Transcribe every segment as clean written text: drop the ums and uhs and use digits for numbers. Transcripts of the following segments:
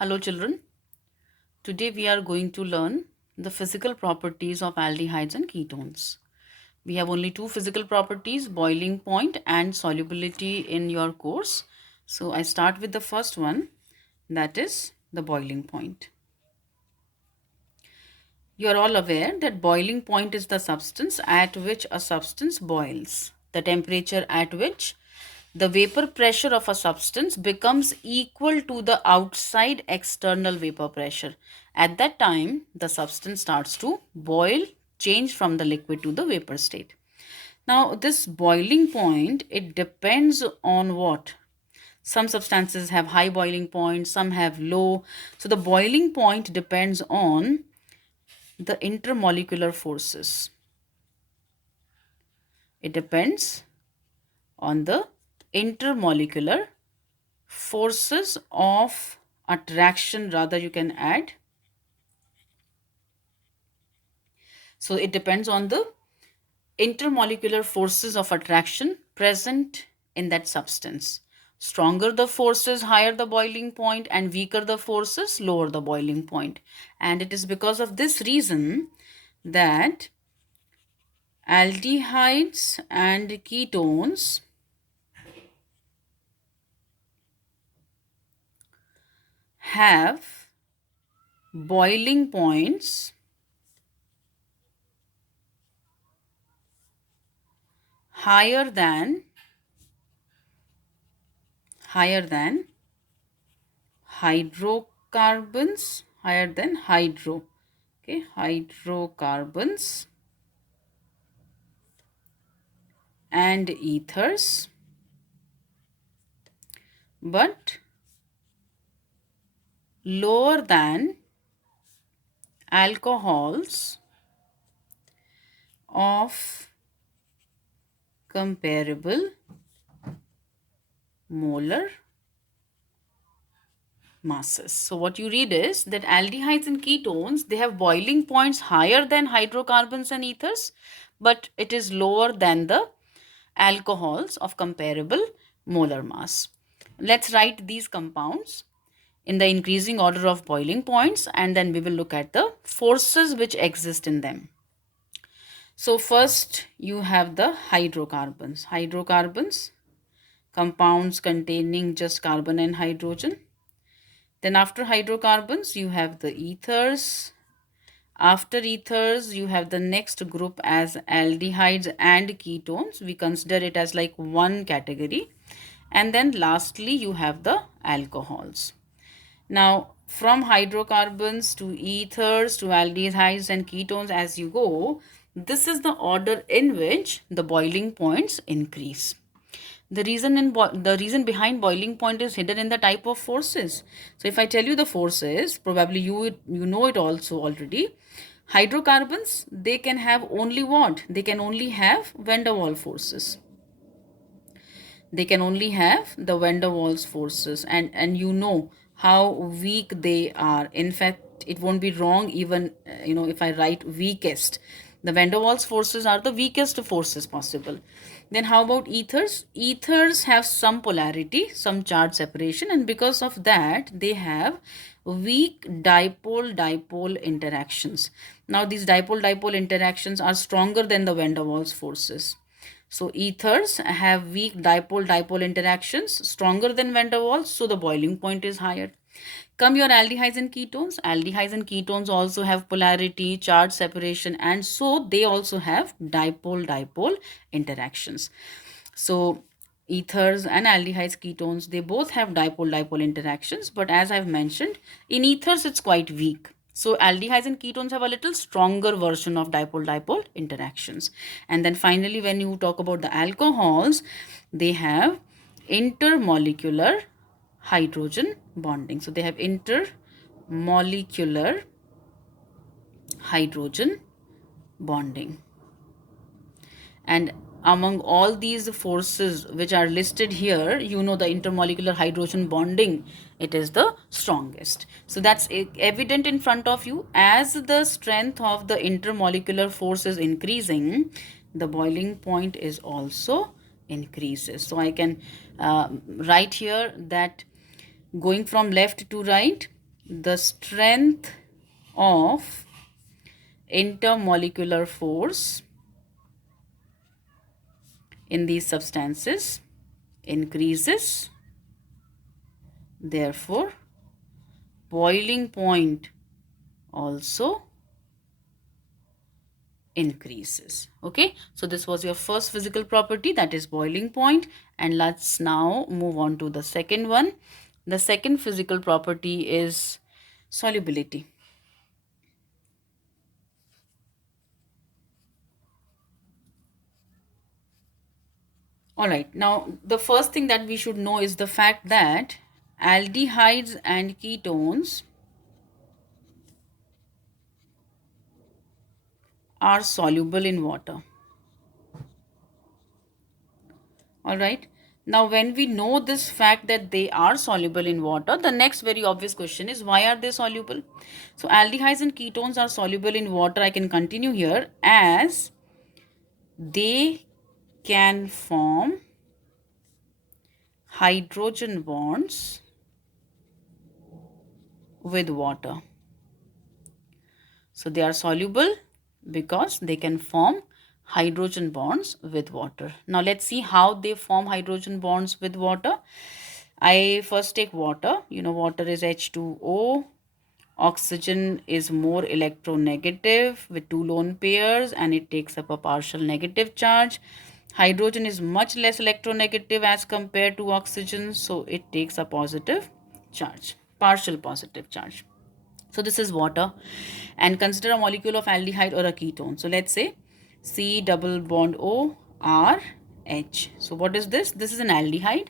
Hello children, today we are going to learn the physical properties of aldehydes and ketones. We have only two physical properties, boiling point and solubility in your course. So I start with the first one, that is the boiling point. You are all aware that boiling point is the substance at which a substance boils. The temperature at which the vapor pressure of a substance becomes equal to the outside external vapor pressure. At that time, the substance starts to boil, change from the liquid to the vapor state. Now, this boiling point, it depends on what? Some substances have high boiling point, some have low. So the boiling point depends on the intermolecular forces. It depends on the intermolecular forces of attraction, rather you can add. So it depends on the intermolecular forces of attraction present in that substance. Stronger the forces, higher the boiling point, and weaker the forces, lower the boiling point. And it is because of this reason that aldehydes and ketones have boiling points higher than hydrocarbons, higher than hydrocarbons and ethers, but lower than alcohols of comparable molar masses. So what you read is that aldehydes and ketones, they have boiling points higher than hydrocarbons and ethers, but it is lower than the alcohols of comparable molar mass. Let's write these compounds in the increasing order of boiling points, and then we will look at the forces which exist in them. So first you have the hydrocarbons. Hydrocarbons, compounds containing just carbon and hydrogen. Then after hydrocarbons, you have the ethers. After ethers, you have the next group as aldehydes and ketones. We consider it as like one category. And then lastly, you have the alcohols. Now, from hydrocarbons to ethers to aldehydes and ketones as you go, this is the order in which the boiling points increase. The reason behind boiling point is hidden in the type of forces. So if I tell you the forces, probably you know it also already. Hydrocarbons, they can have only what? They can only have van der Waals forces. They can only have the van der Waals forces, and you know how weak they are. In fact, it won't be wrong even if I write weakest. The van der Waals forces are the weakest forces possible. Then how about ethers? Ethers have some polarity, some charge separation, and because of that they have weak dipole-dipole interactions. Now these dipole-dipole interactions are stronger than the van der Waals forces. So ethers have weak dipole-dipole interactions, stronger than van der Waals, so the boiling point is higher. Come your aldehydes and ketones. Aldehydes and ketones also have polarity, charge separation, and so they also have dipole-dipole interactions. So ethers and aldehydes, ketones, they both have dipole-dipole interactions, but as I've mentioned, in ethers it's quite weak. So aldehydes and ketones have a little stronger version of dipole-dipole interactions. And then finally, when you talk about the alcohols, they have intermolecular hydrogen bonding. So they have intermolecular hydrogen bonding. And among all these forces which are listed here, the intermolecular hydrogen bonding, it is the strongest. So that's evident in front of you. As the strength of the intermolecular force is increasing, the boiling point is also increases. So I can write here that going from left to right, the strength of intermolecular force in these substances increases. Therefore, boiling point also increases. Okay, so this was your first physical property, that is boiling point. And let's now move on to the second one. The second physical property is solubility. All right, now the first thing that we should know is the fact that aldehydes and ketones are soluble in water. All right. Now, when we know this fact that they are soluble in water, the next very obvious question is, why are they soluble? So, aldehydes and ketones are soluble in water. I can continue here, as they can form hydrogen bonds with water. So, they are soluble because they can form hydrogen bonds with water. Now, let's see how they form hydrogen bonds with water. I first take water. You know, water is H2O. Oxygen is more electronegative with two lone pairs and it takes up a partial negative charge. Hydrogen is much less electronegative as compared to oxygen, so it takes a positive charge, partial positive charge. So this is water. And consider a molecule of aldehyde or a ketone. So let's say C double bond O R H. So what is this? This is an aldehyde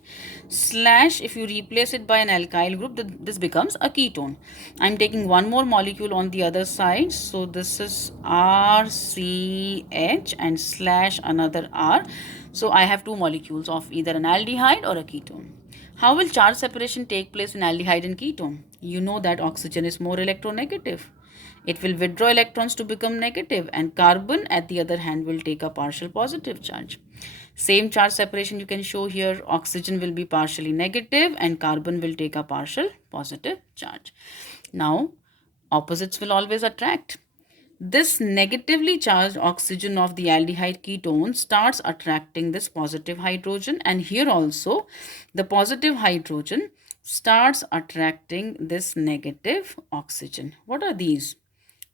slash, if you replace it by an alkyl group, this becomes a ketone. I'm taking one more molecule on the other side. So this is RCH and slash another R. So I have two molecules of either an aldehyde or a ketone. How will charge separation take place in aldehyde and ketone? You know that oxygen is more electronegative. It will withdraw electrons to become negative, and carbon, at the other hand, will take a partial positive charge. Same charge separation you can show here. Oxygen will be partially negative and carbon will take a partial positive charge. Now, opposites will always attract. This negatively charged oxygen of the aldehyde ketone starts attracting this positive hydrogen, and here also the positive hydrogen starts attracting this negative oxygen. What are these?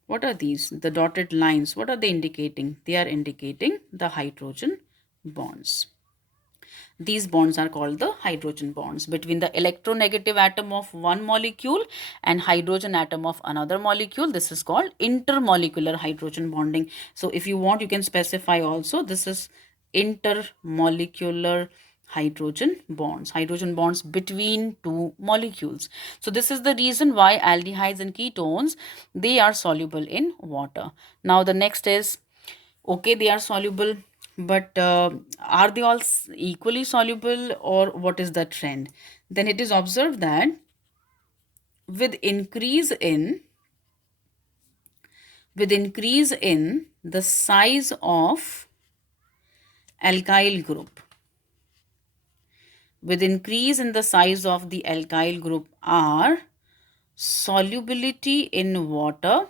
What are these? The dotted lines, what are they indicating? They are indicating the hydrogen bonds. These bonds are called the hydrogen bonds between the electronegative atom of one molecule and hydrogen atom of another molecule. This is called intermolecular hydrogen bonding. So if you want, you can specify also this is intermolecular hydrogen bonds between two molecules. So this is the reason why aldehydes and ketones, they are soluble in water. Now the next is, okay, they are soluble, but are they all equally soluble, or what is the trend? Then it is observed that with increase in the size of alkyl group, with increase in the size of the alkyl group, our solubility in water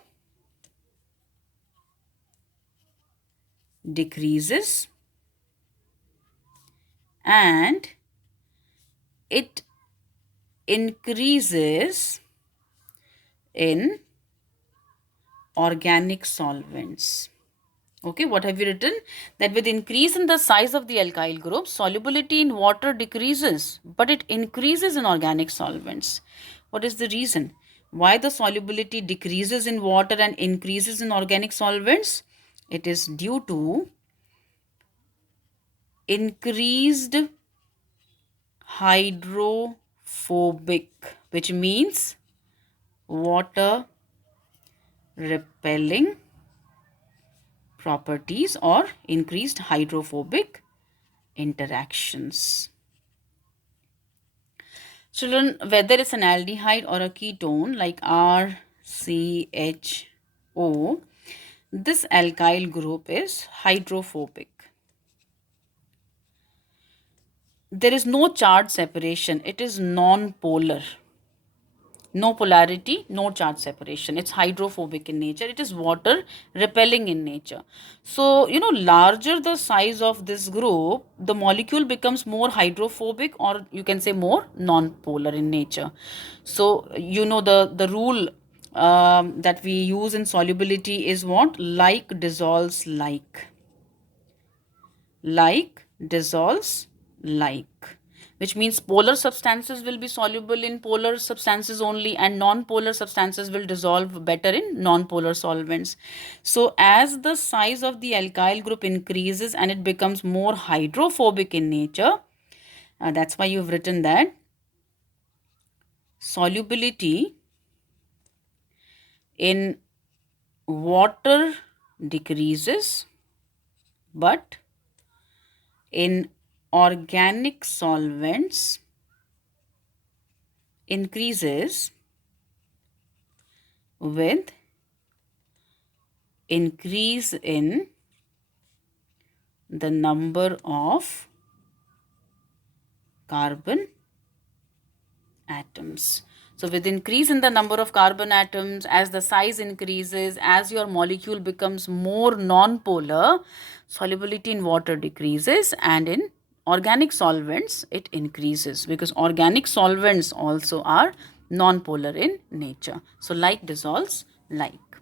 decreases and it increases in organic solvents. Okay, what have you written? That with increase in the size of the alkyl group, solubility in water decreases, but it increases in organic solvents. What is the reason? Why the solubility decreases in water and increases in organic solvents? It is due to increased hydrophobic, which means water repelling properties or increased hydrophobic interactions. Children, whether it's an aldehyde or a ketone like RCHO, this alkyl group is hydrophobic. There is no charge separation, it is non-polar. No polarity, no charge separation. It's hydrophobic in nature. It is water repelling in nature. So, larger the size of this group, the molecule becomes more hydrophobic, or you can say more non-polar in nature. So, the rule that we use in solubility is what? Like dissolves like. Like dissolves like, which means polar substances will be soluble in polar substances only, and non-polar substances will dissolve better in non-polar solvents. So as the size of the alkyl group increases and it becomes more hydrophobic in nature, that's why you've written that solubility in water decreases, but in organic solvents increases with increase in the number of carbon atoms. So with increase in the number of carbon atoms, as the size increases, as your molecule becomes more non-polar, solubility in water decreases, and in organic solvents it increases, because organic solvents also are non-polar in nature. So like dissolves like.